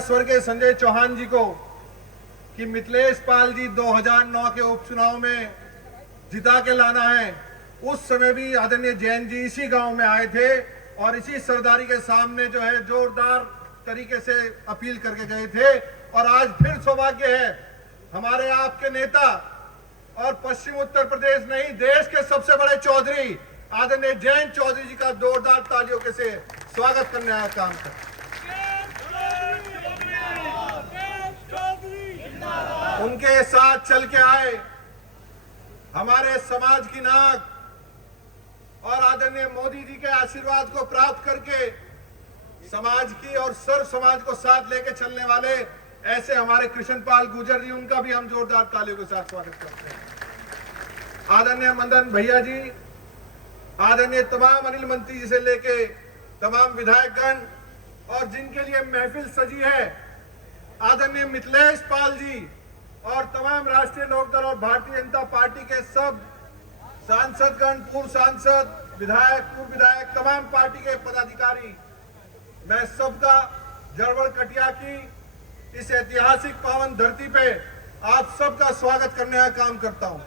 स्वर्गीय संजय चौहान जी को कि मिथिलेश पाल जी 2009 के उपचुनाव में जिता के लाना है। उस समय भी आदरणीय जैन जी इसी गांव में आए थे और इसी सरदारी के सामने जो है जोरदार तरीके से अपील करके गए थे। और आज फिर सौभाग्य है हमारे आपके नेता और पश्चिम उत्तर प्रदेश नहीं देश के सबसे बड़े चौधरी आदरणीय जैन चौधरी जी का जोरदार तालियों के से स्वागत करने आया काम कर। उनके साथ चल के आए हमारे समाज की नाक और आदरणीय मोदी जी के आशीर्वाद को प्राप्त करके समाज की और सर्व समाज को साथ लेके चलने वाले ऐसे हमारे कृष्णपाल गुर्जर जी, उनका भी हम जोरदार तालियों के साथ स्वागत करते हैं। आदरणीय मदन भैया जी, आदरणीय तमाम अनिल मंत्री जी से लेके तमाम विधायकगण और जिनके लिए महफिल सजी है आदरणीय मिथिलेश पाल जी और तमाम राष्ट्रीय लोकदल और भारतीय जनता पार्टी के सब सांसदगण, पूर्व सांसद, विधायक, पूर्व विधायक, तमाम पार्टी के पदाधिकारी, मैं सबका जड़वड़ कटिया की इस ऐतिहासिक पावन धरती पे आप सबका स्वागत करने का काम करता हूं।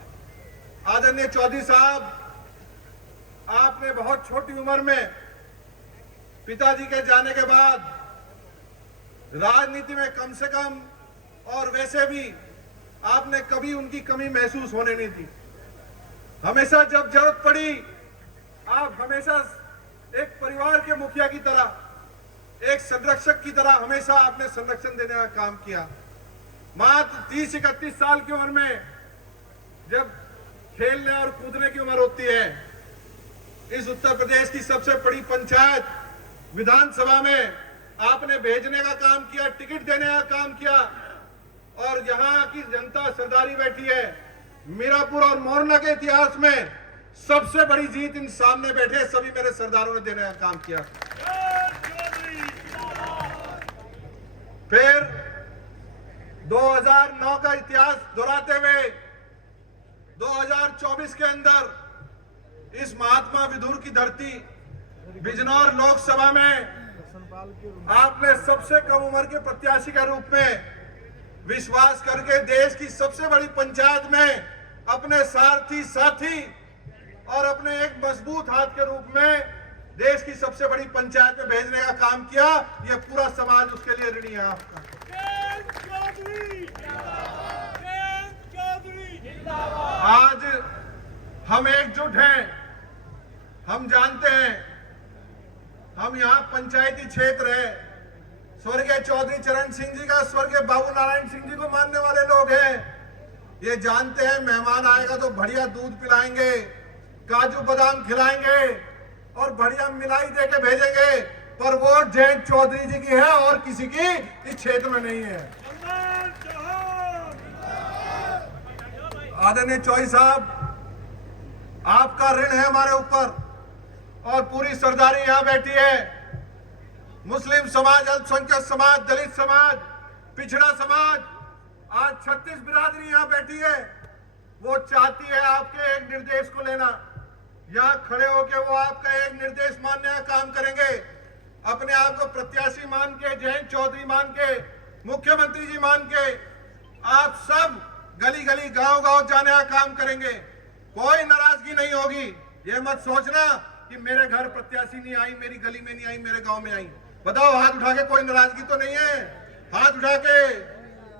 आदरणीय चौधरी साहब, आपने बहुत छोटी उम्र में पिताजी के जाने के बाद राजनीति में कम से कम और वैसे भी आपने कभी उनकी कमी महसूस होने नहीं दी। हमेशा जब जरूरत पड़ी आप हमेशा एक परिवार के मुखिया की तरह, एक संरक्षक की तरह हमेशा आपने संरक्षण देने का काम किया। मात्र 30-31 साल की उम्र में जब खेलने और कूदने की उम्र होती है, इस उत्तर प्रदेश की सबसे बड़ी पंचायत विधानसभा में आपने भेजने का काम किया, टिकट देने का काम किया और यहाँ की जनता सरदारी बैठी है। मीरापुर और मोरना के इतिहास में सबसे बड़ी जीत इन सामने बैठे सभी मेरे सरदारों ने देने का काम किया। फिर 2009 का इतिहास दोहराते हुए 2024 के अंदर इस महात्मा विदुर की धरती बिजनौर लोकसभा में आपने सबसे कम उम्र के प्रत्याशी के रूप में विश्वास करके देश की सबसे बड़ी पंचायत में अपने साथी और अपने एक मजबूत हाथ के रूप में देश की सबसे बड़ी पंचायत में भेजने का काम किया। यह पूरा समाज उसके लिए ऋणी है आपका। आज हम एकजुट हैं। हम जानते हैं हम यहाँ पंचायती क्षेत्र है, स्वर्गीय चौधरी चरण सिंह जी का स्वर्गीय बाबू नारायण सिंह जी को मानने वाले लोग हैं। ये जानते हैं मेहमान आएगा तो बढ़िया दूध पिलाएंगे, काजू बादाम खिलाएंगे और बढ़िया मिलाई देके भेजेंगे, पर वोट जैन चौधरी जी की है और किसी की इस क्षेत्र में नहीं है। आदरणीय चौधरी साहब, आपका ऋण है हमारे ऊपर और पूरी सरदारी यहाँ बैठी है। मुस्लिम समाज, अल्पसंख्यक समाज, दलित समाज, पिछड़ा समाज, आज 36 बिरादरी यहाँ बैठी है। वो चाहती है आपके एक निर्देश को लेना। यहाँ खड़े होकर वो आपका एक निर्देश मानने का काम करेंगे। अपने आप को प्रत्याशी मान के, जैन चौधरी मान के, मुख्यमंत्री जी मान के आप सब गली गली, गांव गांव जाने का काम करेंगे। कोई नाराजगी नहीं होगी। ये मत सोचना कि मेरे घर प्रत्याशी नहीं आई, मेरी गली में नहीं आई, मेरे गांव में आई। बताओ, हाथ उठा के, कोई नाराजगी तो नहीं है? हाथ उठा के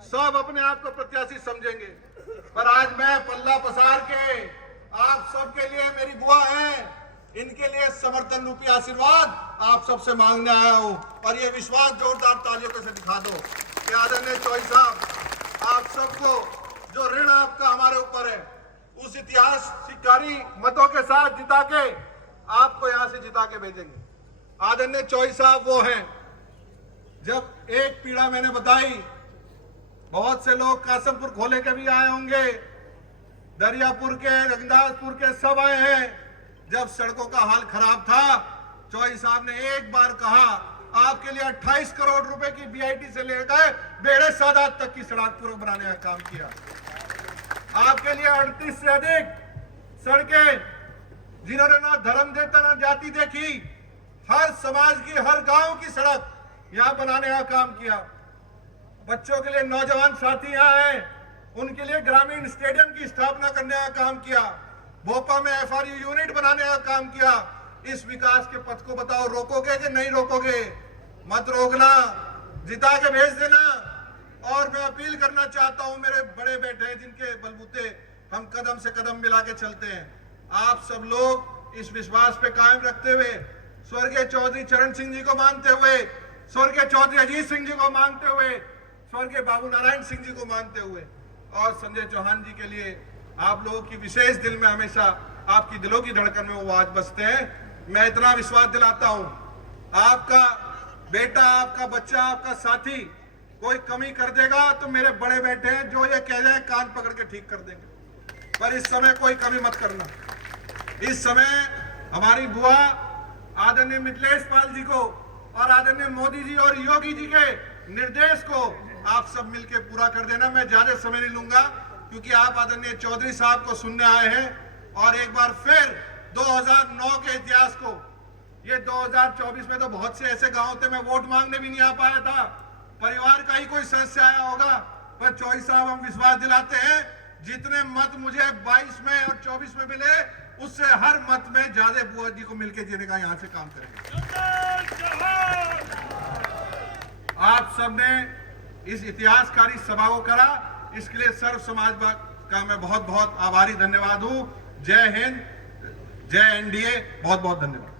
सब अपने आप को प्रत्याशी समझेंगे। पर आज मैं पल्ला पसार के आप सबके लिए, मेरी दुआ है, इनके लिए समर्थन रूपी आशीर्वाद आप सबसे मांगने आया हूं। और ये विश्वास जोरदार तालियों के से दिखा दो कि आदरणीय चौधरी साहब, आप सबको जो ऋण आपका हमारे ऊपर है, उस इतिहासकारी मतों के साथ जिता के आपको यहां से जिता के भेजेंगे। आदरणीय चौधरी साहब वो हैं, जब एक पीड़ा मैंने बताई, बहुत से लोग कासमपुर खोले के भी आए होंगे, दरियापुर के, रंगदासपुर के सब आए हैं। जब सड़कों का हाल खराब था, चौधरी साहब ने एक बार कहा आपके लिए 28 करोड़ रुपए की बीआईटी से लेकर बेड़े सादात तक की सड़क पूर्व बनाने का काम किया। आपके लिए 38 से अधिक सड़कें, जिन्होंने ना धर्म देखा ना जाति देखी, हर समाज की, हर गांव की सड़क यहां बनाने का काम किया। बच्चों के लिए नौजवान साथी यहाँ हैं, उनके लिए ग्रामीण स्टेडियम की स्थापना करने का काम किया, भोपाल में FRU यूनिट बनाने का काम किया। इस विकास के पथ को बताओ, रोकोगे कि नहीं रोकोगे? मत रोकना, जिता के भेज देना। और मैं अपील करना चाहता हूं, मेरे बड़े बेटे हैं जिनके बलबूते हम कदम से कदम मिला के चलते हैं, आप सब लोग इस विश्वास पे कायम रखते हुए, स्वर्गीय चौधरी चरण सिंह जी को मानते हुए, स्वर्गीय चौधरी अजीत सिंह जी को मानते हुए, स्वर्गीय बाबू नारायण सिंह जी को मानते हुए और संजय चौहान जी के लिए आप लोगों की विशेष दिल में हमेशा आपकी दिलों की धड़कन में वो आज बसते हैं। मैं इतना विश्वास दिलाता हूं, आपका बेटा, आपका बच्चा, आपका साथी कोई कमी कर देगा तो मेरे बड़े बेटे हैं जो ये कह जाए कान पकड़ के ठीक कर देंगे। पर इस समय कोई कमी मत करना। इस समय हमारी बुआ आदरणीय मिथिलेश पाल जी को और आदरणीय मोदी जी और योगी जी के निर्देश को आप सब मिलकर पूरा कर देना। मैं ज्यादा समय नहीं लूंगा क्योंकि आप आदरणीय चौधरी साहब को सुनने आए हैं और एक बार फिर 2009 के इतिहास को, ये 2024 में तो बहुत से ऐसे गांव थे मैं वोट मांगने भी नहीं आ पाया था, परिवार का ही कोई सदस्य आया होगा, पर चौधरी साहब हम विश्वास दिलाते हैं जितने मत मुझे 22 में और 24 में मिले उससे हर मत में ज्यादा बुआ जी को मिलकर जीने का यहां से काम करेंगे। आप सबने इस इतिहासकारी सभा को करा, इसके लिए सर्व समाज का मैं बहुत बहुत आभारी धन्यवाद हूं। जय हिंद, जय NDA, बहुत बहुत धन्यवाद।